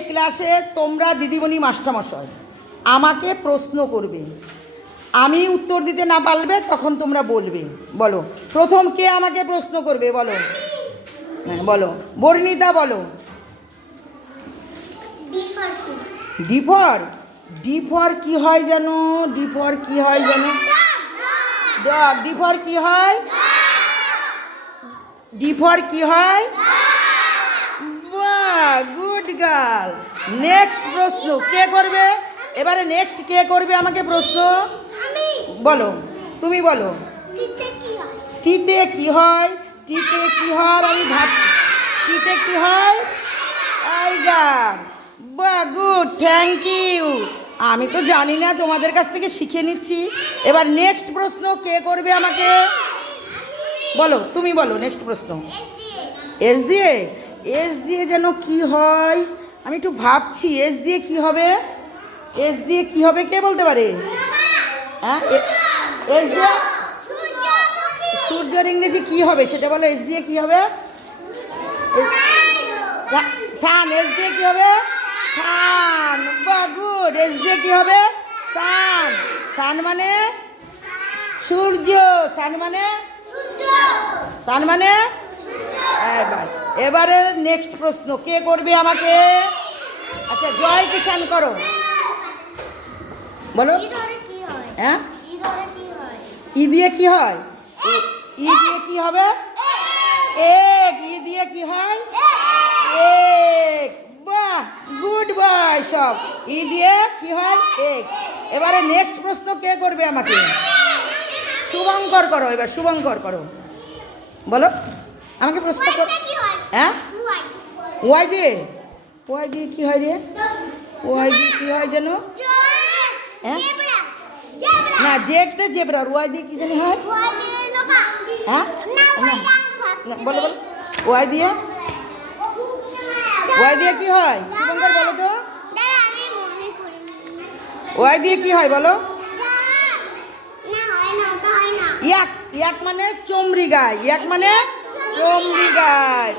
এই ক্লাসে তোমরা দিদিমণি মাস্টারমশাই আমাকে প্রশ্ন করবে, আমি উত্তর দিতে না পারবে তখন তোমরা বলবে। বলো প্রথম কে আমাকে প্রশ্ন করবে? বলো, হ্যাঁ বলো, বর্ণিতা বলো। ডি ফর, ডি ফর কি হয় জানো? ডি ফর কি হয় জানো? ডগ। ডি ফর কি হয়? ডি ফর কি হয়? বাহ, গুড গার্ল। নেক্সট প্রশ্ন কে করবে? এবারে নেক্সট কে করবে আমাকে প্রশ্ন? বলো, তুমি বলো। টিতে কি হয়? টিতে কি হয় আমি ভাবছি। টিতে কি হয়? টাইগার। বাহ, গুড, থ্যাংক ইউ। আমি তো জানি না, তোমাদের কাছ থেকে শিখে নিচ্ছি। এবার নেক্সট প্রশ্ন কে করবে আমাকে? বলো, তুমি বলো নেক্সট প্রশ্ন। এস দিয়ে? এস দিয়ে যেন কি হয় আমি একটু ভাবছি। এস দিয়ে কি হবে? এস দিয়ে কি হবে কে বলতে পারে? হ্যাঁ, এস দিয়ে সূর্যের ইংরেজি কি হবে সেটা বলো। এস দিয়ে কি হবে? সান। এস দিয়ে কি হবে? সান। বাহ, গুড। এস দিয়ে কি হবে? সান। সান মানে সূর্য। সান মানে সান মানে এবারে নেক্সট প্রশ্ন কে করবে আমাকে? আচ্ছা, জয় কিষান করো। বলো। হ্যাঁ, ই দিয়ে কি হয়? ই দিয়ে কি হবে? এক। ই দিয়ে কি হয়? এক। বাহ, গুড বয় সব। ই দিয়ে কি হয়? এক। এবারে নেক্সট প্রশ্ন কে করবে আমাকে? শুভঙ্কর করো। এবার শুভঙ্কর করো। বলো আমাকে প্রশ্ন করো। হ্যাঁ, ওয়াই দিয়ে? ওয়াই দিয়ে কি হয় রে? ওয়াই দিয়ে কি হয় যেন? হ্যাঁ, না, জেড তো জেব্রা। ওয়াই দিয়ে কি জানি হয়? হ্যাঁ, বলো বলো। ওয়াই দিয়ে? ওয়াই দিয়ে কি হয় শুভঙ্কর বলো তো? ওয়াই দিয়ে কি হয় বলো? ইয়াক। ইয়াক মানে চমড়ি গায়। ইয়াক মানে চমড়ি গায়।